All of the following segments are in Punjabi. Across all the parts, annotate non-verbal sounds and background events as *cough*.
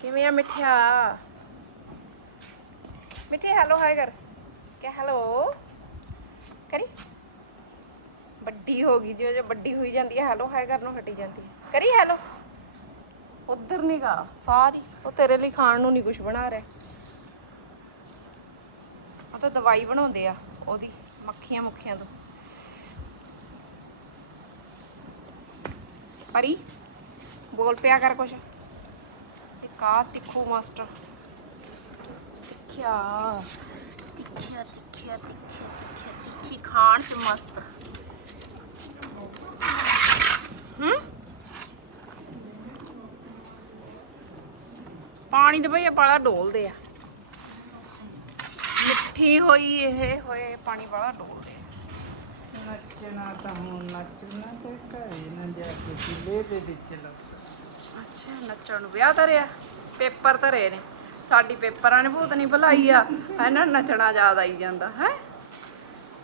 ਕਿਵੇਂ ਆ ਮਿੱਠਿਆ? ਮਿੱਠੇ ਹੈਲੋ ਹਾਈ ਕਰ। ਕਿ ਹੈਲੋ ਕਰੀ। ਵੱਡੀ ਹੋ ਗਈ ਜਿਉਂ ਜਿਉਂ ਵੱਡੀ ਹੋਈ ਜਾਂਦੀ ਹੈ ਹੈਲੋ ਹਾਈ ਕਰਨ ਨੂੰ ਹਟੀ ਜਾਂਦੀ ਹੈ। ਕਰੀ ਹੈਲੋ ਉਧਰ ਨਹੀਂ ਗਾ, ਸਾਰੀ। ਉਹ ਤੇਰੇ ਲਈ ਖਾਣ ਨੂੰ ਨਹੀਂ ਕੁਝ ਬਣਾ ਰਿਹਾ। ਉਹ ਤਾਂ ਦਵਾਈ ਬਣਾਉਂਦੇ ਆ, ਉਹਦੀ, ਮੱਖੀਆਂ ਮੁੱਖੀਆਂ ਤੋਂ। ਪਰੀ, ਬੋਲ ਪਿਆ ਕਰ ਕੁਛ। ਕਾ ਤਿੱਖੂ ਮਾਸਟਰ ਤਿੱਖਿਆ ਤਿੱਖਿਆ ਤਿੱਖਿਆ ਤਿੱਖਿਆ ਤਿੱਖਿਆ ਤਿੱਖੀ ਖਾਣ ਚ ਮਸਤ ਹੂੰ ਪਾਣੀ ਦੇ ਭਈਆ ਪਾਲਾ ਡੋਲਦੇ ਆ ਮਿੱਠੀ ਹੋਈ ਇਹ ਹੋਏ ਪਾਣੀ ਵਾਲਾ ਡੋਲਦੇ ਆ ਨੱਚਣਾ ਤਾਂ ਹੁਣ ਨੱਚਣਾ ਤੇ ਘਰੇ ਨਾ ਜਾ ਕੇ ਕਿਲੇ ਦੇ ਵਿੱਚ ਲੱਗ ਅੱਛਾ ਨੱਚਣ ਨੂੰ ਵਿਆਹ ਧਰਿਆ। ਪੇਪਰ ਧਰੇ ਨੇ। ਸਾਡੀ ਪੇਪਰਾਂ ਨੇ ਭੂਤ ਨਹੀਂ ਭਲਾਈ ਆ। ਇਹਨਾਂ ਨੂੰ ਨੱਚਣਾ ਜ਼ਿਆਦਾ ਆਈ ਜਾਂਦਾ ਹੈ?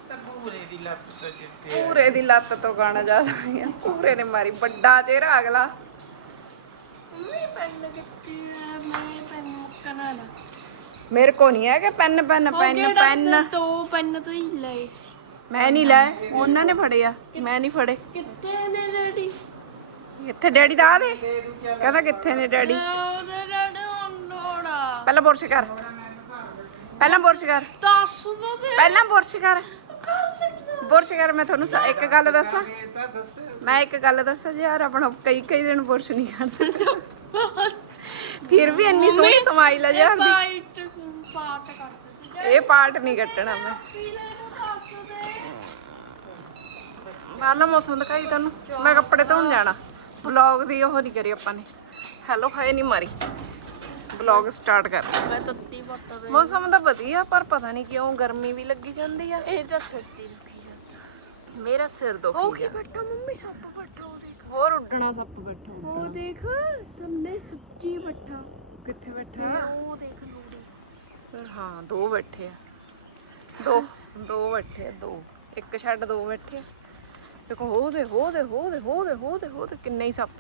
ਤਾਂ ਬੂਰੇ ਦੀ ਲੱਤ ਤੋਂ ਜਿੱਤੇ ਪੂਰੇ ਦੀ ਲੱਤ ਤੋਂ ਗਾਣਾ ਜ਼ਿਆਦਾ ਆਈ ਆ। ਪੂਰੇ ਨੇ ਮਾਰੀ ਵੱਡਾ ਚਿਹਰਾ ਅਗਲਾ। ਮੰਮੀ ਪੈਨ ਕਿੱਥੇ ਆ ਮੈਂ ਪੈਨ ਮੁੱਕਣਾ ਨਾ ਮੇਰੇ ਕੋ ਨਹੀਂ ਹੈ ਕਿ ਪੈਨ ਪੈਨ ਪੈਨ ਪੈਨ। ਦੋ ਪੈਨ ਤੋਂ ਹੀ ਲਏ ਸੀ। ਮੈਂ ਨਹੀਂ ਲੈ ਉਹਨਾਂ ਨੇ ਫੜਿਆ ਮੈਂ ਨਹੀਂ ਫੜੇ। ਕਿੱਥੇ ਨੇ ਡੈਡੀ ਕਿੱਥੇ ਡੈਡੀ ਦਾ ਦੇ ਕਹਿੰਦਾ ਕਿੱਥੇ ਨੇ ਡੈਡੀ? ਉਹਦੇ ਡੈਡੀ ਅੰਡੋੜਾ ਪਹਿਲਾਂ ਬੁਰਸ਼ ਕਰ। ਪਹਿਲਾਂ ਬੁਰਸ਼ ਕਰ। ਦੱਸ ਦੋ ਤੇ ਪਹਿਲਾਂ ਬੁਰਸ਼ ਕਰ। ਬੁਰਸ਼ ਕਰ ਮੈਂ ਤੁਹਾਨੂੰ ਸ- ਇੱਕ ਗੱਲ ਦੱਸਾਂ। ਮੈਂ ਇੱਕ ਗੱਲ ਦੱਸਾਂ ਜੀ ਯਾਰ ਆਪਣਾ ਕਈ ਕਈ ਦਿਨ ਬੁਰਸ਼ ਨਹੀਂ ਕਰਦਾ ਫਿਰ ਵੀ ਇੰਨੀ ਸੋਹਣੀ ਸਮਾਈਲ ਆ ਯਾਰ ਦੀ ਪਾਈਟ ਪਾਟ ਕਰ ਦਿੱਤੀ ਇਹ ਪਾਰਟ ਨਹੀਂ ਕੱਟਣਾ ਮੈਂ। ਪੀਲੇ ਨੂੰ ਦੱਸ ਦੇ ਮਾਰਨਾ ਮੌਸਮ ਦਿਖਾਈ ਤੁਹਾਨੂੰ ਮੈਂ ਕੱਪੜੇ ਧੋਣ ਜਾਣਾ। ਵਲੌਗ ਦੀ ਉਹ ਨਹੀਂ ਕਰੀ ਆਪਾਂ ਨੇ। ਹੈਲੋ ਹਾਏ ਨਹੀਂ ਮਾਰੀ। ਵਲੌਗ ਸਟਾਰਟ ਕਰ। ਮੈਂ ਤੱਤੀ ਬੱਤਾ ਦੇ ਮੌਸਮ ਤਾਂ ਵਧੀਆ ਪਰ ਪਤਾ ਨਹੀਂ ਕਿਉਂ ਗਰਮੀ ਵੀ ਲੱਗੀ ਜਾਂਦੀ ਆ। ਇਹ ਤਾਂ ਸੱਤੀ ਰੁਕੀ ਜਾਂਦਾ ਮੇਰਾ ਸਿਰ ਉਹ ਦੁਖੀ ਕੀ ਆ ਬੱਟਾ ਮੰਮੀ ਸੱਪ ਬੱਟਾ ਉਹ ਦੇਖ। ਹੋਰ ਉੱਡਣਾ ਸੱਪ ਬੈਠਾ। ਉਹ ਦੇਖ ਥੱਲੇ ਸੁੱਚੀ ਬੱਟਾ ਕਿੱਥੇ ਬੈਠਾ? ਉਹ ਦੇਖ ਲੂੜੀ। ਹਾਂ ਦੋ ਬੈਠੇ ਆ। ਦੋ ਦੋ ਬੈਠੇ ਆ ਦੋ। ਇੱਕ ਛੱਡ ਦੋ ਬੈਠੇ ਆ। ਦੇਖੋ ਹੋਦੇ ਹੋਦੇ ਹੋਦੇ ਹੋਦੇ ਹੋਦੇ ਹੋਦੇ ਕਿੰਨੇ ਹੀ ਸੱਪ।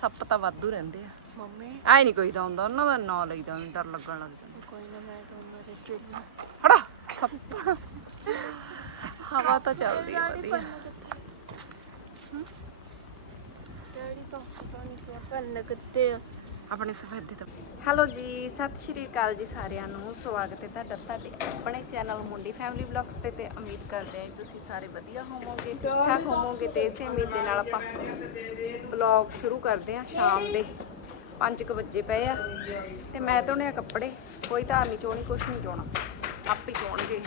ਸੱਪ ਤਾਂ ਵਾਧੂ ਰਹਿੰਦੇ ਆ। ਮੰਮੀ। ਐ ਨਹੀਂ ਕੋਈ ਦਾ ਹੁੰਦਾ ਉਹਨਾਂ ਦਾ ਨਾਂ ਲਈਦਾ ਉਹਨੂੰ ਡਰ ਲੱਗਣ ਲੱਗ ਜਾਂਦਾ। ਕੋਈ ਨਾ ਮੈਂ ਤਾਂ ਉਹਨਾਂ ਦੇ ਚੁੱਲ੍ਹਾ ਹੜਾ ਸੱਪ ਹਵਾ ਤਾਂ ਚੱਲਦੀ ਆ ਵਧੀਆ। ਡੈਡੀ ਤਾਂ ਪਤਾ ਨਹੀਂ ਕਿਉਂ ਪੈਨ ਕਿੱਥੇ ਆ। ਆਪਣੇ ਸਫੈਦੇ ਤੋਂ ਹੈਲੋ ਜੀ, ਸਤਿ ਸ਼੍ਰੀ ਅਕਾਲ ਜੀ ਸਾਰਿਆਂ ਨੂੰ। ਸਵਾਗਤ ਹੈ ਤੁਹਾਡਾ ਤੁਹਾਡੇ ਆਪਣੇ ਚੈਨਲ ਮੁੰਡੀ ਫੈਮਿਲੀ ਵਲੌਗਸ ਤੇ ਤੇ ਉਮੀਦ ਕਰਦੇ ਹਾਂ ਤੁਸੀਂ ਸਾਰੇ ਵਧੀਆ ਹੋਵੋਗੇ, ਠੀਕ ਠਾਕ ਹੋਵੋਗੇ ਤੇ ਇਸੇ ਉਮੀਦ ਦੇ ਨਾਲ ਆਪਾਂ ਵਲੌਗ ਸ਼ੁਰੂ ਕਰਦੇ ਹਾਂ ਸ਼ਾਮ ਦੇ 5:00 ਵਜੇ ਪਏ ਆ। ਤੇ ਮੈਂ ਧੋਣੇ ਆ ਕੱਪੜੇ, ਕੋਈ ਧਾਰ ਨਹੀਂ ਚੋਣੀ, ਕੁਛ ਨਹੀਂ ਚੋਣਾ। ਆਪ ਹੀ ਚੋਣਗੇ,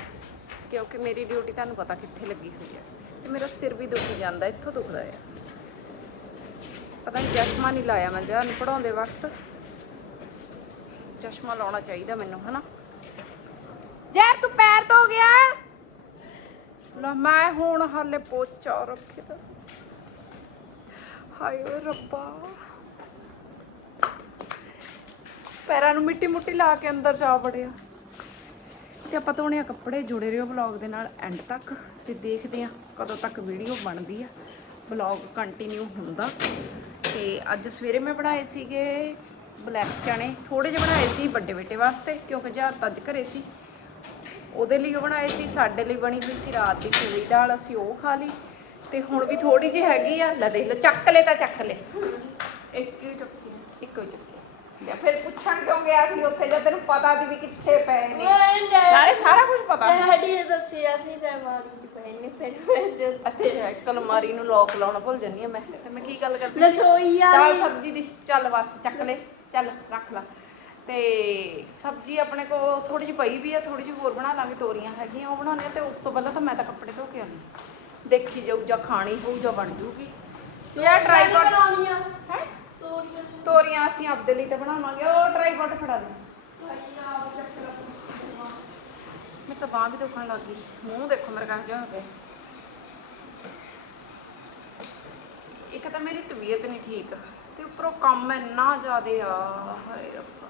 ਕਿਉਂਕਿ ਮੇਰੀ ਡਿਊਟੀ ਤੁਹਾਨੂੰ ਪਤਾ ਕਿੱਥੇ ਲੱਗੀ ਹੋਈ ਹੈ। ਤੇ ਮੇਰਾ ਸਿਰ ਵੀ ਦੁਖੀ ਜਾਂਦਾ, ਇੱਥੋਂ ਦੁਖਦਾ ਆ। ਪਤਾ ਨਹੀਂ ਚਸ਼ਮਾ ਨਹੀਂ ਲਾਇਆ ਮੈਂ ਜਾਨ ਪੜਾਉਂਦੇ ਵਕਤ। ਚਸ਼ਮਾ ਲਾਉਣਾ ਚਾਹੀਦਾ ਮੈਨੂੰ, ਹਨਾ? ਯਾਰ ਤੂੰ ਪੈਰ ਧੋ ਗਿਆ? ਲੈ ਮੈਂ ਹੁਣ ਹਾਲੇ ਪੋਚਾ ਰੱਖਿਆ। ਹਾਏ ਓਏ ਰੱਬਾ। ਪੈਰਾਂ ਨੂੰ ਮਿੱਟੀ ਮੁੱਟੀ ਲਾ ਕੇ ਅੰਦਰ ਜਾ ਵੜਿਆ। ਤੇ ਆਪਾਂ ਧੋਣੇ ਕੱਪੜੇ ਜੁੜੇ ਰਹੋ ਵਲੌਗ ਦੇ ਨਾਲ ਐਂਡ ਤੱਕ। ਤੇ ਦੇਖਦੇ ਆ ਕਦੋਂ ਤੱਕ ਵੀਡੀਓ ਬਣਦੀ ਆ। ਵਲੌਗ ਕੰਟੀਨਿਊ ਹੁੰਦਾ। ਤੇ ਅੱਜ ਸਵੇਰੇ ਮੈਂ ਬਣਾਏ ਸੀਗੇ ਬਲੈਕ ਚਣੇ ਥੋੜੇ ਜਿਹੇ ਬਣਾਏ ਸੀ ਵੱਡੇ ਬੇਟੇ ਵਾਸਤੇ ਕਿਉਂਕਿ ਜਹਾਤ ਅੱਜ ਘਰੇ ਸੀ। ਉਹਦੇ ਲਈ ਉਹ ਬਣਾਏ ਸੀ ਸਾਡੇ ਲਈ ਬਣੀ ਹੋਈ ਸੀ ਰਾਤ ਦੀ ਪੂਰੀ ਦਾਲ ਅਸੀਂ ਉਹ ਖਾ ਲਈ। ਤੇ ਹੁਣ ਵੀ ਥੋੜੀ ਜਿਹੀ ਹੈਗੀ ਆ ਲੈ ਦੇਖ ਲਓ ਚੱਕ ਲੈ ਤਾਂ ਚੱਕ ਲੈ। ਇੱਕ ਹੀ ਟੱਕੀ। ਇੱਕੋ ਹੀ ਚੱਕੀ। ਲੈ ਫਿਰ ਪੁੱਛਣ ਕਿਉਂ ਗਿਆ ਸੀ ਉੱਥੇ ਜਦ ਤੈਨੂੰ ਪਤਾ ਸੀ ਵੀ ਕਿੱਥੇ ਪਏ ਨੇ। ਨਾਲੇ ਸਾਰਾ ਕੁਝ ਪਤਾ। ਡੈਡੀ ਨੇ ਦੱਸਿਆ ਸੀ ਤੇ ਮਾਰੀ ਦੀ ਪੈਨ ਫਿਰ ਮੈਂ ਅੱਛਾ ਇੱਕ ਅਲਮਾਰੀ ਨੂੰ ਲੋਕ ਲਾਉਣਾ ਭੁੱਲ ਜੰਨੀ ਆ ਮੈਂ। ਤੇ ਮੈਂ ਕੀ ਗੱਲ ਕਰਦੀ ਰਸੋਈ ਦਾਲ ਵਾਲੀ ਸਬਜ਼ੀ ਦੀ। ਚੱਲ ਬਸ ਚੱਕ ਲੈ। ਚੱਲ ਰੱਖ ਲਾ। ਤੇ ਸਬਜ਼ੀ ਆਪਣੇ ਕੋਲ ਥੋੜੀ ਜਿਹੀ ਪਈ ਵੀ ਆ ਥੋੜੀ ਜਿਹੀ ਹੋਰ ਬਣਾ ਲਾਂਗੇ। ਤੋਰੀਆਂ ਹੈਗੀਆਂ ਉਹ ਬਣਾਉਣੇ ਆ ਤੇ ਉਸ ਤੋਂ ਪਹਿਲਾਂ ਤਾਂ ਮੈਂ ਤਾਂ ਕੱਪੜੇ ਧੋ ਕੇ ਆਉਂਦੀ ਦੇਖੀ ਜਾਊ ਜਾਂ ਖਾਣੀ ਹੋਊ ਜਾਂ ਬਣ ਜੂਗੀ ਯਾਰ ਟ੍ਰਾਈਪੋਡ ਬਣਾਉਣੀਆਂ। ਹੈ? ਤੋਰੀਆਂ। ਤੋਰੀਆਂ ਅਸੀਂ ਆਪਦੇ ਲਈ ਤਾਂ ਬਣਾਵਾਂਗੇ, ਉਹ ਟ੍ਰਾਈਪੋਡ ਫੜਾ ਦੇ। ਮੈਂ ਤਾਂ ਬਾਂਹ ਵੀ ਦੁਖਣ ਲੱਗ ਗਈ। ਮੂੰਹ ਦੇਖੋ ਮੇਰੇ ਕਹਾਂ ਜਾ ਹੋਵੇ ਇੱਕ ਤਾਂ ਮੇਰੀ ਤਬੀਅਤ ਨਹੀਂ ਠੀਕ, ਤੇ ਉੱਪਰੋਂ ਕੰਮ ਇੰਨਾ ਜ਼ਿਆਦੇ ਆ, ਹਾਏ ਰੱਬਾ।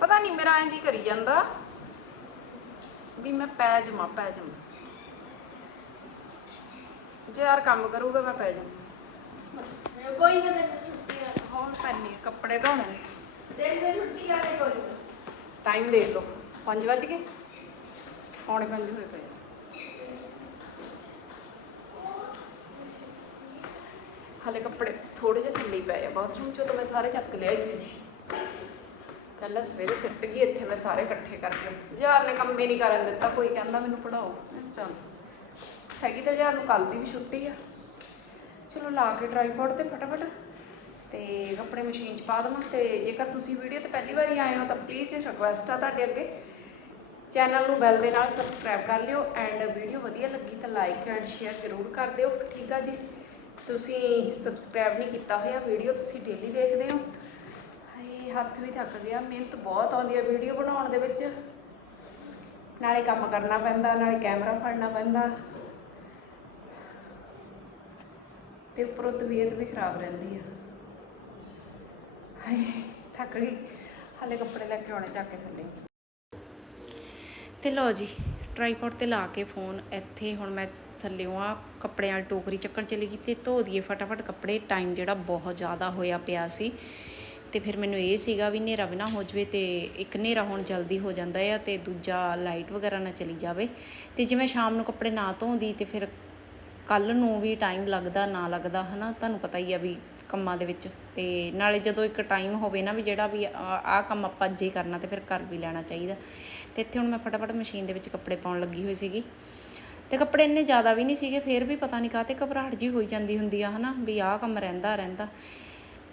ਪਤਾ ਨਹੀਂ ਮੇਰਾ ਇੰਜ ਹੀ ਕਰੀ ਜਾਂਦਾ ਵੀ ਮੈਂ ਪੈ ਜਾਵਾਂ ਪੈ ਜਾਵਾਂ। ਜੇ ਯਾਰ ਕੰਮ ਕਰੂਗਾ ਮੈਂ ਪੈ ਜਾਵਾਂ। ਕੋਈ ਨਾ ਤੈਨੂੰ ਛੁੱਟੀ ਆ ਹੋਰ ਪੈਣੀ ਕੱਪੜੇ ਧੋਣੇ ਨੇ। ਦੇਖ ਲੈ ਛੁੱਟੀ ਵਾਲੇ ਕੋਲ ਟਾਈਮ ਦੇਖ ਲਓ। 5 ਵਜ ਗਏ? ਪੌਣੇ 5 ਹੋਏ ਪਏ ਹਾਲੇ ਕੱਪੜੇ ਥੋੜੇ ਜਿਹੇ ਥੱਲੇ ਹੀ ਪਏ ਆ। ਬਾਥਰੂਮ ਚੋਂ ਤਾਂ ਮੈਂ ਸਾਰੇ ਚੱਕ ਲਿਆਈ ਸੀ। ਪਹਿਲਾਂ ਸਵੇਰੇ ਸਿੱਟ ਗਈ ਇੱਥੇ ਮੈਂ ਸਾਰੇ ਇਕੱਠੇ ਕਰਕੇ ਯਾਰ ਨੇ ਕੰਮ ਹੀ ਨਹੀਂ ਕਰਨ ਦਿੱਤਾ। ਕੋਈ ਕਹਿੰਦਾ ਮੈਨੂੰ ਪੜਾਓ ਚੱਲ। ਹੈਗੀ ਤਾਂ ਯਾਰ ਨੂੰ ਕੱਲ ਦੀ ਵੀ ਛੁੱਟੀ ਆ। ਚਲੋ ਲਾ ਕੇ ਟਰਾਈਪੋਡ ਤੇ ਫਟਾਫਟ ਤੇ ਕੱਪੜੇ ਮਸ਼ੀਨ 'ਚ ਪਾ ਦੇਵਾਂ ਤੇ ਜੇਕਰ ਤੁਸੀਂ ਵੀਡੀਓ ਤੇ ਪਹਿਲੀ ਵਾਰੀ ਆਏ ਹੋ ਤਾਂ ਪਲੀਜ਼ ਰਿਕੁਐਸਟ ਆ ਤੁਹਾਡੇ ਅੱਗੇ। ਚੈਨਲ ਨੂੰ ਬੈਲ ਦੇ ਨਾਲ ਸਬਸਕ੍ਰਾਈਬ ਕਰ ਲਿਓ ਐਂਡ ਵੀਡੀਓ ਵਧੀਆ ਲੱਗੀ ਤਾਂ ਲਾਈਕ ਐਂਡ ਸ਼ੇਅਰ ਜ਼ਰੂਰ ਕਰ ਦਿਓ, ਠੀਕ ਆ ਜੀ? ਤੁਸੀਂ ਸਬਸਕ੍ਰਾਈਬ ਨਹੀਂ ਕੀਤਾ ਹੋਇਆ ਵੀਡੀਓ ਤੁਸੀਂ ਡੇਲੀ ਦੇਖਦੇ ਹੋ। ਹਾਏ, ਹੱਥ ਵੀ ਥੱਕ ਗਿਆ, ਮਿਹਨਤ ਬਹੁਤ ਆਉਂਦੀ ਹੈ ਵੀਡੀਓ ਬਣਾਉਣ ਦੇ ਵਿੱਚ। ਨਾਲੇ ਕੰਮ ਕਰਨਾ ਪੈਂਦਾ, ਨਾਲੇ ਕੈਮਰਾ ਫੜਨਾ ਪੈਂਦਾ। ਤੇ ਉੱਪਰੋਂ ਤਬੀਅਤ ਵੀ ਖਰਾਬ ਰਹਿੰਦੀ ਆ। ਹਾਏ, ਥੱਕ ਗਈ। ਹਾਲੇ ਕੱਪੜੇ ਲੈ ਕੇ ਆਉਣੇ ਚੱਕ ਕੇ ਥੱਲੇ। ਤੇ ਲਓ ਜੀ ਟ੍ਰਾਈਪੋਡ ਤੇ ਲਾ ਕੇ ਫੋਨ ਇੱਥੇ ਹੁਣ ਮੈਂ ਥੱਲੇੋਂ ਆ ਕੱਪੜਿਆਂ ਵਾਲੀ ਟੋਕਰੀ ਚੱਕਣ ਚਲੀ ਗਈ ਤੇ ਧੋ ਦਈਏ ਫਟਾਫਟ ਕੱਪੜੇ ਟਾਈਮ ਜਿਹੜਾ ਬਹੁਤ ਜ਼ਿਆਦਾ ਹੋਇਆ ਪਿਆ ਸੀ। ਤੇ ਫਿਰ ਮੈਨੂੰ ਇਹ ਸੀਗਾ ਵੀ ਹਨੇਰਾ ਵੀ ਨਾ ਹੋ ਜਵੇ ਤੇ ਇੱਕ ਹਨੇਰਾ ਹੁਣ ਜਲਦੀ ਹੋ ਜਾਂਦਾ ਆ ਤੇ ਦੂਜਾ ਲਾਈਟ ਵਗੈਰਾ ਨਾ ਚਲੀ ਜਾਵੇ। ਤੇ ਜਿਵੇਂ ਸ਼ਾਮ ਨੂੰ ਕੱਪੜੇ ਨਾ ਧੋਂਦੀ ਤੇ ਫਿਰ ਕੱਲ ਨੂੰ ਵੀ ਟਾਈਮ ਲੱਗਦਾ, ਨਾ ਲੱਗਦਾ, ਹਨਾ? ਤੁਹਾਨੂੰ ਪਤਾ ਹੀ ਆ ਵੀ ਕੰਮਾਂ ਦੇ ਵਿੱਚ। ਤੇ ਨਾਲੇ ਜਦੋਂ ਇੱਕ ਟਾਈਮ ਹੋਵੇ ਨਾ ਵੀ ਜਿਹੜਾ ਵੀ ਆਹ ਕੰਮ ਆਪਾਂ ਅੱਜ ਹੀ ਕਰਨਾ ਤੇ ਫਿਰ ਕਰ ਵੀ ਲੈਣਾ ਚਾਹੀਦਾ। ਤੇ ਇੱਥੇ ਹੁਣ ਮੈਂ ਫਟਾਫਟ ਮਸ਼ੀਨ ਦੇ ਵਿੱਚ ਕੱਪੜੇ ਪਾਉਣ ਲੱਗੀ ਹੋਈ ਸੀਗੀ। ਤੇ ਕੱਪੜੇ ਇੰਨੇ ਜ਼ਿਆਦਾ ਵੀ ਨਹੀਂ ਸੀਗੇ, ਫਿਰ ਵੀ ਪਤਾ ਨਹੀਂ ਕਾਹਤੇ ਘਬਰਾਹਟ ਜੀ ਹੋਈ ਜਾਂਦੀ ਹੁੰਦੀ ਆ, ਹਨਾ? ਵੀ ਆਹ ਕੰਮ ਰਹਿੰਦਾ ਰਹਿੰਦਾ।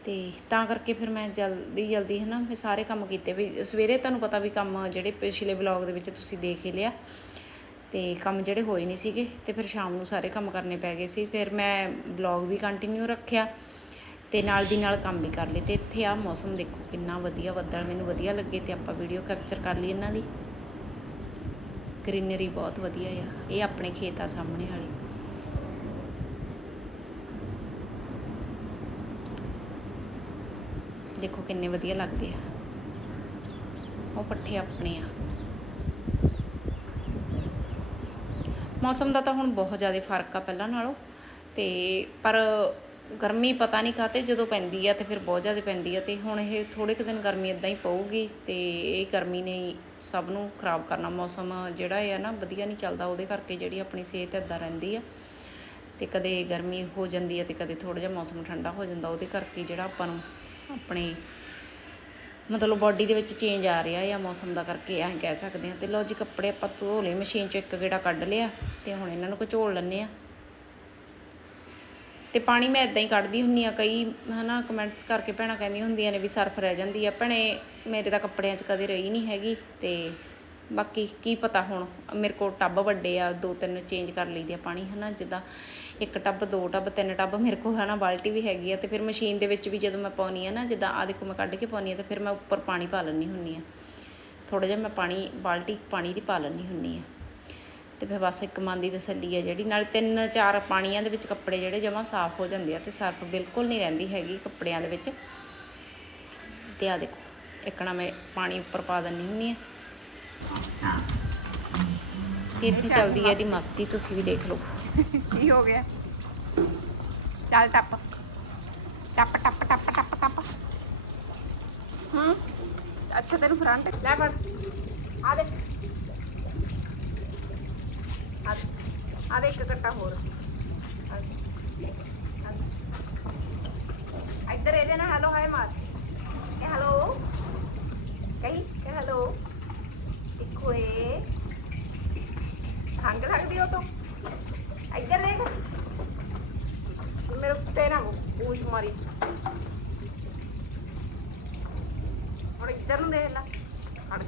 ਤੇ ਤਾਂ ਕਰਕੇ ਫਿਰ ਮੈਂ ਜਲਦੀ ਜਲਦੀ, ਹਨਾ? ਵੀ ਸਾਰੇ ਕੰਮ ਕੀਤੇ ਵੀ ਸਵੇਰੇ ਤੁਹਾਨੂੰ ਪਤਾ ਵੀ ਕੰਮ ਜਿਹੜੇ ਪਿਛਲੇ ਵਲੌਗ ਦੇ ਵਿੱਚ ਤੁਸੀਂ ਦੇਖ ਹੀ ਲਿਆ। ਤੇ ਕੰਮ ਜਿਹੜੇ ਹੋਏ ਨਹੀਂ ਸੀਗੇ ਤੇ ਫਿਰ ਸ਼ਾਮ ਨੂੰ ਸਾਰੇ ਕੰਮ ਕਰਨੇ ਪੈ ਗਏ ਸੀ। ਫਿਰ ਮੈਂ ਵਲੌਗ ਵੀ ਕੰਟੀਨਿਊ ਰੱਖਿਆ ਤੇ ਨਾਲ ਦੀ ਨਾਲ ਕੰਮ ਵੀ ਕਰ ਲਏ ਤੇ ਇੱਥੇ ਆ ਮੌਸਮ ਦੇਖੋ ਕਿੰਨਾ ਵਧੀਆ ਬੱਦਲ ਮੈਨੂੰ ਵਧੀਆ ਲੱਗੇ ਤੇ ਆਪਾਂ ਵੀਡੀਓ ਕੈਪਚਰ ਕਰ ਲਈ ਇਹਨਾਂ ਦੀ। ਗ੍ਰੀਨਰੀ ਬਹੁਤ ਵਧੀਆ ਆ, ਇਹ ਆਪਣੇ ਖੇਤ ਆ ਸਾਹਮਣੇ ਵਾਲੀ। ਦੇਖੋ ਕਿੰਨੇ ਵਧੀਆ ਲੱਗਦੇ ਆ। ਉਹ ਪੱਠੇ ਆਪਣੇ ਆ। ਮੌਸਮ ਦਾ ਤਾਂ ਹੁਣ ਬਹੁਤ ਜ਼ਿਆਦਾ ਫ਼ਰਕ ਆ ਪਹਿਲਾਂ ਨਾਲੋਂ। ਤੇ ਪਰ ਗਰਮੀ ਪਤਾ ਨਹੀਂ ਕਾਤੇ ਜਦੋਂ ਪੈਂਦੀ ਆ ਤੇ ਫਿਰ ਬਹੁਤ ਜ਼ਿਆਦਾ ਪੈਂਦੀ ਆ ਤੇ ਹੁਣ ਇਹ ਥੋੜੇ ਕੁ ਦਿਨ ਗਰਮੀ ਇਦਾਂ ਹੀ ਪਊਗੀ ਤੇ ਇਹ ਗਰਮੀ ਨੇ ਸਭ ਨੂੰ ਖਰਾਬ ਕਰਨਾ ਮੌਸਮ ਜਿਹੜਾ ਹੈ ਨਾ ਵਧੀਆ ਨਹੀਂ ਚੱਲਦਾ ਉਹਦੇ ਕਰਕੇ ਜਿਹੜੀ ਆਪਣੀ ਸਿਹਤ ਇਦਾਂ ਰਹਿੰਦੀ ਆ। ਤੇ ਕਦੇ ਗਰਮੀ ਹੋ ਜਾਂਦੀ ਹੈ ਤੇ ਕਦੇ ਥੋੜਾ ਜਿਹਾ ਮੌਸਮ ਠੰਡਾ ਹੋ ਜਾਂਦਾ ਉਹਦੇ ਕਰਕੇ ਜਿਹੜਾ ਆਪਾਂ ਨੂੰ ਆਪਣੇ ਮਤਲਬ ਬਾਡੀ ਦੇ ਵਿੱਚ ਚੇਂਜ ਆ ਰਿਹਾ ਆ ਮੌਸਮ ਦਾ ਕਰਕੇ ਐਂ ਕਹਿ ਸਕਦੇ ਹਾਂ। ਤੇ ਲਓ ਜੀ ਕੱਪੜੇ ਆਪਾਂ ਧੋ ਲਏ ਮਸ਼ੀਨ 'ਚੋਂ ਇੱਕ ਗੇੜਾ ਕੱਢ ਲਿਆ ਤੇ ਹੁਣ ਇਹਨਾਂ ਨੂੰ ਘਚੋਲ ਲੈਣੇ ਆ ਤੇ ਪਾਣੀ ਮੈਂ ਇਦਾਂ ਹੀ ਕੱਢਦੀ ਹੁੰਨੀ ਆ ਕਈ ਹਨਾ ਕਮੈਂਟਸ ਕਰਕੇ ਭੈਣਾਂ ਕਹਿੰਦੀਆਂ ਹੁੰਦੀਆਂ ਨੇ ਵੀ ਸਰਫ ਰਹਿ ਜਾਂਦੀ ਆ। ਭੈਣੇ, ਮੇਰੇ ਤਾਂ ਕੱਪੜਿਆਂ 'ਚ ਕਦੇ ਰਹੀ ਨਹੀਂ ਹੈਗੀ ਤੇ ਬਾਕੀ ਕੀ ਪਤਾ ਹੁਣ, ਮੇਰੇ ਕੋਲ ਟੱਬ ਵੱਡੇ ਆ, ਦੋ ਤਿੰਨ ਚੇਂਜ ਕਰ ਲਈਦੇ ਆ ਪਾਣੀ, ਹਨਾ ਜਿੱਦਾਂ ਇੱਕ ਟੱਬ, ਦੋ ਟੱਬ, ਤਿੰਨ ਟੱਬ ਮੇਰੇ ਕੋਲ ਹਨਾ ਬਾਲਟੀ ਵੀ ਹੈਗੀ ਆ ਤੇ ਫਿਰ ਮਸ਼ੀਨ ਦੇ ਵਿੱਚ ਵੀ ਜਦੋਂ ਮੈਂ ਪਾਉਣੀ ਆ ਨਾ, ਜਿੱਦਾਂ ਆ ਦੇਖੋ ਮੈਂ ਕੱਢ ਕੇ ਪਾਉਣੀ ਆ ਤੇ ਫਿਰ ਮੈਂ ਉੱਪਰ ਪਾਣੀ ਪਾ ਲੈਣੀ ਹੁੰਨੀ ਆ। ਥੋੜਾ ਜਿਹਾ ਮੈਂ ਪਾਣੀ, ਬਾਲਟੀ ਪਾਣੀ ਦੀ ਪਾ ਲੈਣੀ ਹੁੰਨੀ ਆ। ਤੇ ਫਿਰ ਬਸ ਇੱਕ ਮਨ ਦੀ ਤਸੱਲੀ ਆ ਜਿਹੜੀ, ਨਾਲ ਤਿੰਨ ਚਾਰ ਪਾਣੀਆਂ ਦੇ ਵਿੱਚ ਕੱਪੜੇ ਜਿਹੜੇ ਜਮਾਂ ਸਾਫ਼ ਹੋ ਜਾਂਦੇ ਆ ਤੇ ਸਰਫ ਬਿਲਕੁਲ ਨਹੀਂ ਰਹਿੰਦੀ ਹੈਗੀ ਕੱਪੜਿਆਂ ਦੇ ਵਿੱਚ। ਤੇ ਆ ਦੇਖੋ ਇੱਕਣਾ ਮੈਂ ਪਾਣੀ ਉੱਪਰ ਪਾ ਦਿੰਨੀ ਹੁੰਨੀ ਆ। ਤੇ ਇੱਥੇ ਚੱਲਦੀ ਹੈ ਇਹਦੀ ਮਸਤੀ, ਤੁਸੀਂ ਵੀ ਦੇਖ ਲਓ। ਕੀ ਹੋ ਗਿਆ? ਚੱਲ ਟੱਪ। ਟੱਪ ਟੱਪ ਟੱਪ ਟੱਪ ਟੱਪ। ਹੂੰ? ਅੱਛਾ, ਤੈਨੂੰ ਫਰੰਟ ਲੈ ਫੜ। ਆ ਦੇ ਆ ਦੇ। ਇੱਕ ਕੱਟਾ ਹੋਰ। ਇੱਧਰ ਇਹਦੇ ਨਾਲ ਹੈਲੋ ਹਾਏ ਮਾਰ। ਇਹ ਹੈਲੋ ਕਹੀ? ਇਹ ਹੈਲੋ ਇੱਕੋ ਏ ਖੰਗ ਲੱਗਦੀ ਉਹ ਤੋਂ ਇੱਧਰ ਦੇਖ ਮੇਰੇ ਉੱਤੇ ਨਾ ਪੂਛ ਮਾਰੀ ਹੁਣ ਇੱਧਰ ਨੂੰ ਦੇਖ ਲੈ ਖੜ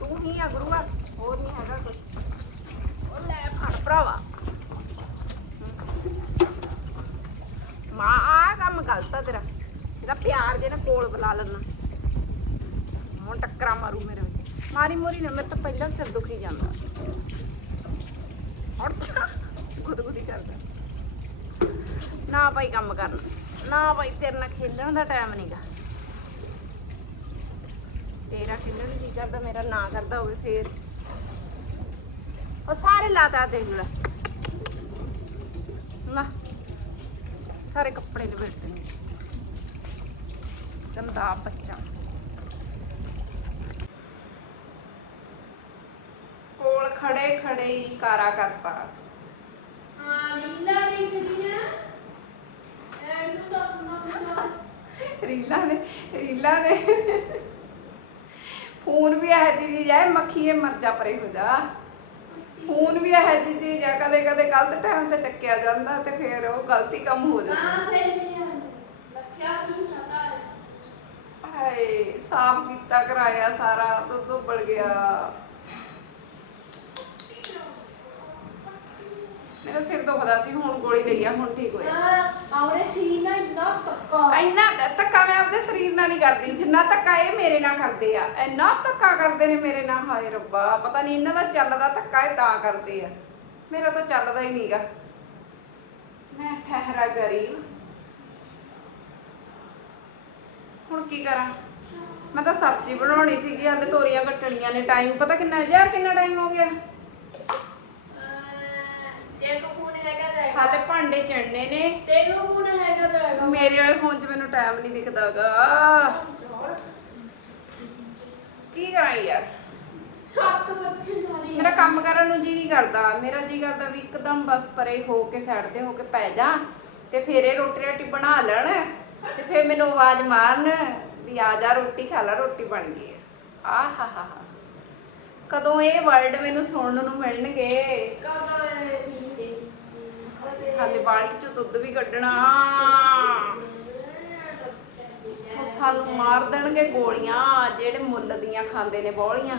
ਤੂੰ ਹੀ ਆ ਗੁਰੂਆ ਹੋਰ ਨਹੀਂ ਹੈਗਾ ਕੋਈ ਉਹ ਲੈ ਫੜ ਭਰਾਵਾ ਮਾਂ ਆ ਕੰਮ ਗਲਤ ਆ ਤੇਰਾ ਇਹਦਾ ਪਿਆਰ ਜੇ ਨਾ ਕੋਲ ਬੁਲਾ ਲੈਣਾ ਹੁਣ ਟੱਕਰਾਂ ਮਾਰੂ ਮੇਰੇ ਵਿੱਚ ਮਾਰੀ ਮੋਰੀ ਨਾ ਮੇਰੇ ਤਾਂ ਪਹਿਲਾਂ ਸਿਰ ਦੁਖੀ ਜਾਂਦਾ ਹਟ ਕਰਦਾ। ਨਾ ਭਾਈ ਕੰਮ ਕਰਨਾ। ਨਾ ਭਾਈ ਤੇਰੇ ਨਾਲ ਖੇਲਣ ਦਾ ਟਾਈਮ ਨਹੀਂਗਾ ਤੇਰਾ ਖੇਲਣ ਨੂੰ ਕਰਦਾ, ਮੇਰਾ ਨਾ ਕਰਦਾ ਹੋਵੇ ਫੇਰ। ਉਹ ਸਾਰੇ ਲਾਤਾ ਦੇਖ ਲੈ ਨਾ। ਸਾਰੇ ਕੱਪੜੇ ਲਪੇਟਦੇ ਨੇ। ਗੰਦਾ ਬੱਚਾ। ਕੋਲ ਖੜੇ ਖੜੇ ਹੀ ਕਾਰਾ ਕਰਤਾ। ਰੀਲਾਂ ਰੀਲਾਂ ਫੋਨ ਵੀ ਇਹ ਜਿਹੀ ਚੀਜ਼ ਹੈ ਮੱਖੀਏ ਮਰ ਜਾ ਪਰੇ ਹੋ ਜਾ। ਫੋਨ ਵੀ ਇਹ ਜਿਹੀ ਚੀਜ਼ ਹੈ ਕਦੇ ਕਦੇ ਗਲਤ ਟਾਈਮ ਤੇ ਚੱਕਿਆ ਜਾਂਦਾ ਤੇ ਫਿਰ ਉਹ ਗਲਤੀ ਕੰਮ ਹੋ ਜਾਂਦਾ। ਹਾਂ ਫਿਰ ਨਹੀਂ ਰੱਖਿਆ ਤੂੰ ਚਾਹਤਾ ਹੈ। ਹਾਏ ਸਾਫ਼ ਕੀਤਾ ਕਰਾਇਆ ਸਾਰਾ ਦੁੱਧ ਉੱਬਲ ਗਿਆ। ਮੇਰਾ ਸਿਰ ਦੁਖਦਾ ਸੀ ਹੁਣ ਗੋਲੀ ਲਈ ਆ ਹੁਣ ਠੀਕ ਹੋਇਆ। ਆਵਰੇ ਸੀ ਨਾ ਇੰਨਾ ਤੱਕਾ ਇੰਨਾ ਧੱਕਾ ਮੈਂ ਆਪਦੇ ਸਰੀਰ ਨਾਲ ਨਹੀਂ ਕਰਦੀ ਜਿੰਨਾ ਧੱਕਾ ਇਹ ਮੇਰੇ ਨਾਲ ਕਰਦੇ ਆ ਇੰਨਾ ਧੱਕਾ ਕਰਦੇ ਨੇ ਮੇਰੇ ਨਾਲ ਹਾਏ ਰੱਬਾ ਪਤਾ ਨਹੀਂ ਇਹਨਾਂ ਦਾ ਚੱਲਦਾ ਧੱਕਾ ਇਹ ਤਾਂ ਕਰਦੇ ਆ। ਮੇਰਾ ਤਾਂ ਚੱਲਦਾ ਹੀ ਨਹੀਂਗਾ ਮੈਂ ਠਹਿਰਾ ਗਰੀਬ। ਹੁਣ ਕੀ ਕਰਾਂ? ਮੈਂ ਤਾਂ ਸਬਜ਼ੀ ਬਣਾਉਣੀ ਸੀਗੀ ਹਾਲੇ ਤੋਰੀਆਂ ਕੱਟਣੀਆਂ ਨੇ ਟਾਈਮ ਪਤਾ ਕਿੰਨਾ ਹੈ ਯਾਰ ਕਿੰਨਾ ਟਾਈਮ ਹੋ ਗਿਆ? ਤੇ ਫੋਨ ਹੈਗਾ ਹਾਲੇ ਭਾਂਡੇ ਚੜਨੇ ਨੇ। ਤੇ ਕੋ ਫੋਨ ਹੈਗਾ ਰਹੇਗਾ ਮੇਰੇ ਵਾਲੇ ਫੋਨ 'ਚ ਮੈਨੂੰ ਟਾਈਮ ਨਹੀਂ ਦਿਖਦਾਗਾ ਕੀ ਕਰਾਂ ਯਾਰ? ਸੱਤ ਬੱਚੇ ਨਾਲੀ। ਮੇਰਾ ਕੰਮ ਕਰਨ ਨੂੰ ਜੀ ਨਹੀਂ ਕਰਦਾ। ਮੇਰਾ ਜੀ ਕਰਦਾ ਵੀ ਇੱਕਦਮ ਬਸ ਪਰੇ ਹੋ ਕੇ ਸਾਈਡ ਤੇ ਹੋ ਕੇ ਪੈ ਜਾ ਤੇ ਫਿਰ ਇਹ ਰੋਟੀ ਰਾਟੀ ਬਣਾ ਲੈਣ ਤੇ ਫਿਰ ਮੈਨੂੰ ਆਵਾਜ਼ ਮਾਰਨ ਵੀ ਆ ਜਾ ਰੋਟੀ ਖਾ ਲੈ ਰੋਟੀ ਬਣ ਗਈ ਹੈ। ਕਦੋਂ ਇਹ ਵਰਡ ਮੈਨੂੰ ਸੁਣਨ ਨੂੰ ਮਿਲਣਗੇ? ਕਦੋਂ ਹਾਲੇ ਬਾਲਟੀ ਚੋਂ ਦੁੱਧ ਵੀ ਕੱਢਣਾ। ਉਹ ਸਾਨੂੰ ਮਾਰ ਦੇਣਗੇ ਗੋਲੀਆਂ, ਜਿਹੜੇ ਮੁੱਲ ਦੀਆਂ ਖਾਂਦੇ ਨੇ ਬੋਲੀਆਂ।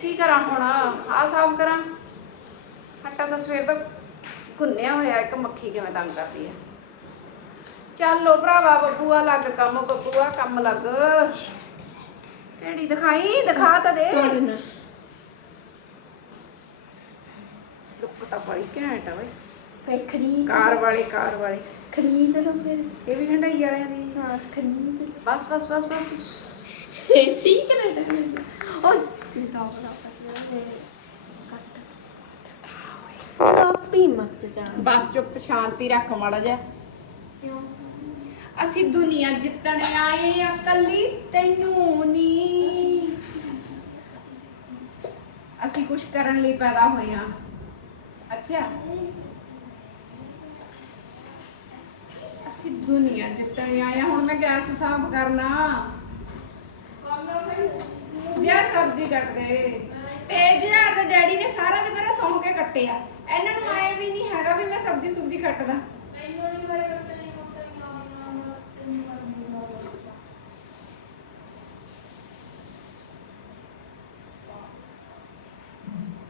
ਕੀ ਕਰਾਂ ਹੁਣ? ਆ ਸਾਫ਼ ਕਰਾਂ। ਆਟਾ ਤਾਂ ਸਵੇਰ ਦਾ ਘੁੰਨਿਆ ਹੋਇਆ, ਇੱਕ ਮੱਖੀ ਕਿਵੇਂ ਤੰਗ ਕਰਦੀ ਹੈ? ਚੱਲੋ ਭਰਾਵਾ ਬੱਬੂਆ ਲੱਗ ਕੰਮ ਬੱਬੂਆ ਕੰਮ ਲੱਗ। ਕਿਹੜੀ ਦਿਖਾਈ ਦਿਖਾ ਤਾਂ ਦੇ। ਲੁੱਕ ਤਾਂ ਬੜੀ ਘੈਂਟ ਆ ਵੇ ਫੇ ਖਰੀਦ ਕਾਰ ਵਾਲੀ ਕਾਰ ਵਾਲੀ। ਖਰੀਦ ਲਓ ਫਿਰ। ਇਹ ਵੀ ਹੰਡਾਈ ਵਾਲਿਆਂ ਦੀ। ਹਾਂ ਖਰੀਦ ਬਸ ਬਸ ਬਸ ਬਸ ਸੀ ਕੈਨੇਡਾ ਓਏ। ਚਿੰਤਾ ਬਣਾ ਕੱਟ ਆਪੀ ਮਤ ਜਾ ਬਸ ਚੁੱਪ ਸ਼ਾਂਤੀ ਰੱਖ ਮਾੜਾ ਜਿਹਾ। ਕਿਉਂ? ਅਸੀਂ ਦੁਨੀਆ ਜਿੱਤਣ ਆਏ ਆ ਕੱਲੀ, ਤੈਨੂੰ ਨੀ। ਅਸੀਂ ਕੁਝ ਕਰਨ ਲਈ ਪੈਦਾ ਹੋਏ ਆ। ਅੱਛਾ। ਅਸੀਂ ਦੁਨੀਆ ਜਿੱਤਣ ਆਏ ਆ। ਹੁਣ ਮੈਂ ਗੈਸ ਸਾਫ਼ ਕਰਨਾ। ਯਾਰ ਸਬਜ਼ੀ ਕੱਟ ਦੇ। ਤੇ ਯਾਰ ਦੇ ਡੈਡੀ ਨੇ ਸਾਰਾ ਦੇ ਮੇਰਾ ਸੌਂ ਕੇ ਕੱਟਿਆ ਇਹਨਾਂ ਨੂੰ ਆਏ ਵੀ ਨਹੀਂ ਹੈਗਾ ਵੀ ਮੈਂ ਸਬਜ਼ੀ ਸੁਬਜ਼ੀ ਕੱਟਦਾ।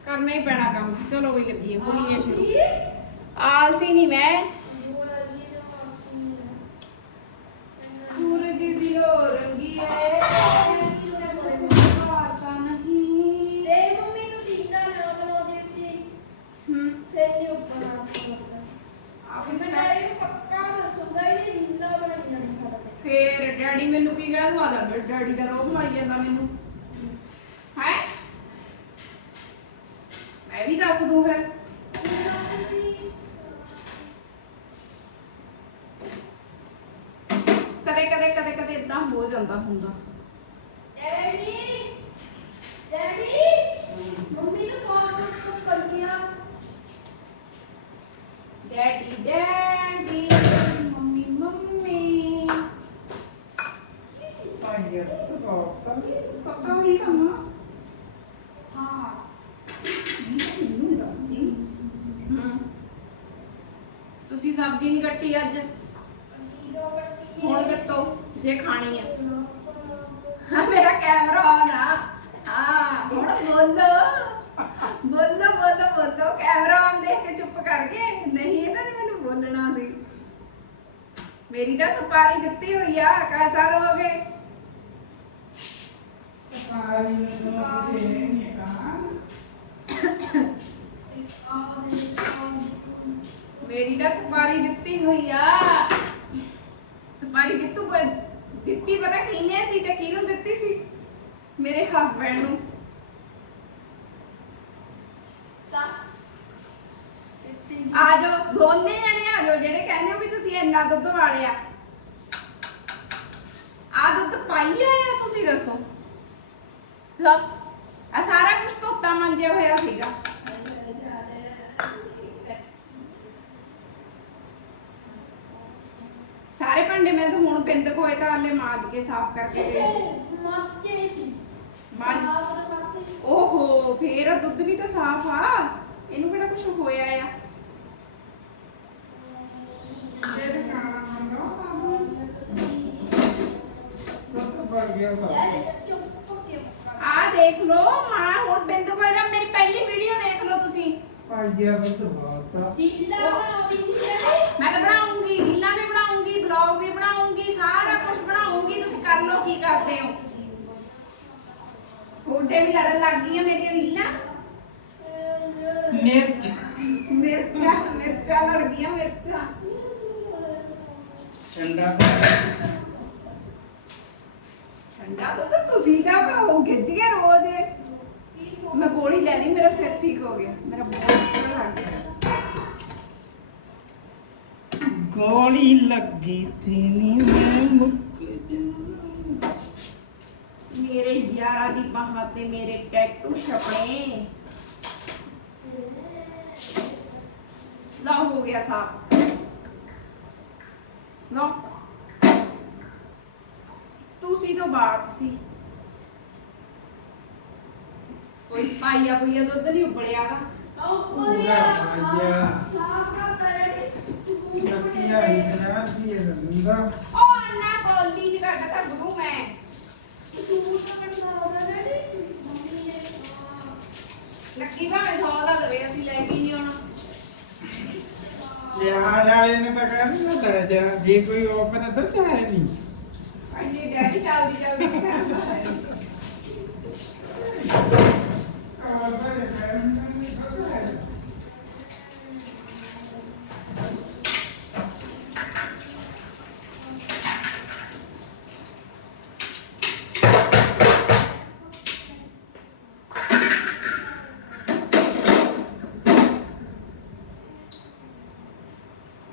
ਕਰਨਾ ਹੀ ਪੈਣਾ ਕੰਮ। ਚਲੋ ਵੀ ਲੱਗੀਏ ਹੋਈਏ ਸ਼ੁਰੂ ਆਲਸੀ ਨਹੀਂ ਮੈਂ ਸੂਰਜ ਦੀ ਹੋ ਰੰਗੀ ਐ ਵਾਰਤਾ ਨਹੀਂ ਤੇ ਮੰਮੀ ਨੂੰ ਟੀਨਾ ਨਾ ਬਣਾ ਦਿੱਤੀ ਹੂੰ ਫਿਰ ਨਹੀਂ ਉੱਪਰ ਆਫਿਸ ਮੈਂ ਡੈਡੀ ਪੱਕਾ ਦੱਸੂਗਾ ਇਹ ਨੀਂਦਾ ਬਣਾਈ ਜਾਣੀ ਸਾਡਾ ਤੇ ਫੇਰ ਡੈਡੀ ਮੈਨੂੰ ਕੀ ਕਹਿ ਦਵਾਦਾ ਡੈਡੀ ਦਾ ਰੋਹ ਮਾਰੀ ਜਾਂਦਾ ਮੈਨੂੰ ਹੈ ਮੈਂ ਵੀ ਦੱਸ ਦੂੰ ਫਿਰ। ਕਦੇ ਕਦੇ ਕਦੇ ਕਦੇ ਇਦਾਂ ਹੋ ਜਾਂਦਾ ਹੁੰਦਾ ਡੈਡੀ ਡੈਡੀ ਮੰਮੀ ਨੂੰ ਕੌਣ ਕੁਝ ਕਰ ਗਿਆ ਡੈਡੀ ਡੈਡੀ ਮੰਮੀ ਮੰਮੀ ਭਾਈ ਇਹ ਤਾਂ ਪਤਾ ਵੀ ਕਮਾ ਹਾਂ ਨਹੀਂ ਰਹਿੰਦੀ ਹਮ। ਤੁਸੀਂ ਸਬਜ਼ੀ ਨਹੀਂ ਕੱਟੀ ਅੱਜ? ਹੁਣ ਕੱਟੋ, ਜੇ ਖਾਣੀ ਆ। ਹਾਂ, ਮੇਰਾ ਕੈਮਰਾ ਆਨ ਆ। ਹਾਂ, ਹੁਣ ਬੋਲੋ। ਬੋਲੋ ਬੋਲੋ ਬੋਲੋ। ਕੈਮਰਾ ਆਨ ਦੇਖ ਕੇ ਚੁੱਪ ਕਰ ਗਏ? ਨਹੀਂ, ਇਹਨਾਂ ਨੇ ਮੈਨੂੰ ਬੋਲਣਾ ਸੀ। ਮੇਰੀ ਤਾਂ ਸੁਪਾਰੀ ਦਿੱਤੀ ਹੋਈ ਆ ਕਾ ਸਾਲ ਹੋ ਗਏ। ਸਾਰੀ ਨੂੰ ਦੇ ਨਹੀਂ ਕਹਾ ਮੇਰੀ ਤਾਂ ਸੁਪਾਰੀ ਦਿੱਤੀ ਹੋਈ ਆ। ਸੁਪਾਰੀ ਦਿੱਤੂ ਦਿੱਤੀ ਪਤਾ ਕਿਹਨੇ ਸੀ ਤੇ ਕਿਹਨੂੰ ਦਿੱਤੀ ਸੀ? ਮੇਰੇ ਹਸਬੰਡ ਨੂੰ। ਆ ਜਾਓ ਦੋਨੇ ਜਣੇ ਆ ਜਾਓ ਜਿਹੜੇ ਕਹਿੰਦੇ ਹੋ ਵੀ ਤੁਸੀਂ ਇੰਨਾ ਦੁੱਧ ਵਾਲਿਆ ਆ। ਦੁੱਧ ਪਾਈ ਆਇਆ ਤੁਸੀਂ ਦੱਸੋ? ਲਓ। ਆ ਸਾਰਾ ਕੁਝ ਧੋਤਾ ਮੰਜਿਆ ਹੋਇਆ ਸੀਗਾ। ਸਾਰੇ ਭਾਂਡੇ ਮੈਂ ਤਾਂ ਹੁਣ ਬਿੰਦ ਕੋਏ ਤਾਂ ਹਲੇ ਮਾਂਜ ਕੇ ਸਾਫ਼ ਕਰਕੇ ਗਈ ਸੀ। ਮੱਤੇ ਸੀ ਮਾਂਜ ਓਹੋ, ਫੇਰ ਆਹ ਦੁੱਧ ਵੀ ਤਾਂ ਸਾਫ਼ ਆ। ਇਹਨੂੰ ਕਿਹੜਾ ਕੁਝ ਹੋਇਆ ਆ? ਆ ਦੇਖ ਲੋ ਮਾਂ, ਹੁਣ ਬਿੰਦ ਕੋਏ ਦਾ ਮੇਰੀ ਪਹਿਲੀ ਵੀਡੀਓ ਦੇਖ ਲੋ ਤੁਸੀਂ। ਪਾਈਆ ਦੁੱਧ ਬਹੁਤ ਆ। ਢੀਲਾ ਬਣਾਉਂਦੀ ਸੀ ਮੈਂ ਤਾਂ ਬਣਾਉਂਗੀ ਰੀਲਾਂ ਵੀ ਬਣਾਉਂਗੀ ਬਲੌਗ ਵੀ ਬਣਾਉਂਗੀ ਸਾਰਾ ਕੁਝ ਬਣਾਉਂਗੀ। ਤੁਸੀਂ ਕਰ ਲੋ ਕੀ ਕਰਦੇ ਹੋ। ਤੁਹਾਡੇ ਵੀ ਲੜਨ ਲੱਗ ਗਈਆਂ ਮੇਰੀਆਂ ਰੀਲਾਂ। ਮਿਰਚ। ਮਿਰਚਾਂ ਮਿਰਚਾਂ ਲੜ ਗਈਆਂ ਮਿਰਚਾਂ। ਠੰਡਾ। ਠੰਡਾ ਦੁੱਧ ਤੁਸੀਂ ਤਾਂ ਪਾਓ ਗਿੱਜ ਗਿਆ ਰੋਜ਼। ਮੈਂ ਗੋਲੀ ਲੈ ਲਈ ਮੇਰਾ ਸਿਰ ਠੀਕ ਹੋ ਗਿਆ। ਮੇਰਾ ਬਹੁਤ ਬੁਰਾ ਲੱਗ ਗਿਆ। ਗੋਲੀ ਲੱਗੀ ਤੇਨੀ ਮੈਂ ਮੁੱਕ ਜਾਣਾ ਮੇਰੇ ਯਾਰਾਂ ਦੀ ਬਾਹਾਂ ਤੇ ਮੇਰੇ ਟੈਟੂ ਛਪਣੇ। ਲਾ ਹੋ ਗਿਆ ਸਾਫ਼। ਲਓ। ਤੁਸੀਂ ਤਾਂ ਬਾਤ ਸੀ। ਕੋਈ ਪਾਈਆ ਪਈਆ ਦੁੱਧ ਨਹੀਂ ਉਬਲਿਆਗਾ ਪੂਰਾ ਪਾਈਆ। ਚੱਕੀਆ ਇਤਨਾ ਸੀ ਇਹ ਲੰਗਾ ਉਹ ਅੰਨਾ ਕੋਲੀ ਚ ਕੱਢ ਤਾ ਗੁਰੂ ਮੈਂ। ਲੱਕੀ ਭਾਵੇਂ 100 ਦਾ ਦੇਵੇ ਅਸੀਂ ਲੈ ਕੇ ਨਹੀਂ ਆਉਣਾ। ਲਿਆਣ ਵਾਲੇ ਨੇ ਤਾਂ ਕਹਿੰਦੇ ਨਾ ਲੈ ਜਾ। ਜੇ ਕੋਈ ਓਪਨ ਇੱਧਰ ਤਾਂ ਹੈ ਨਹੀਂ। ਹਾਂਜੀ ਡੈਡੀ ਚੱਲਦੀ ਚੱਲਦੀ। *laughs*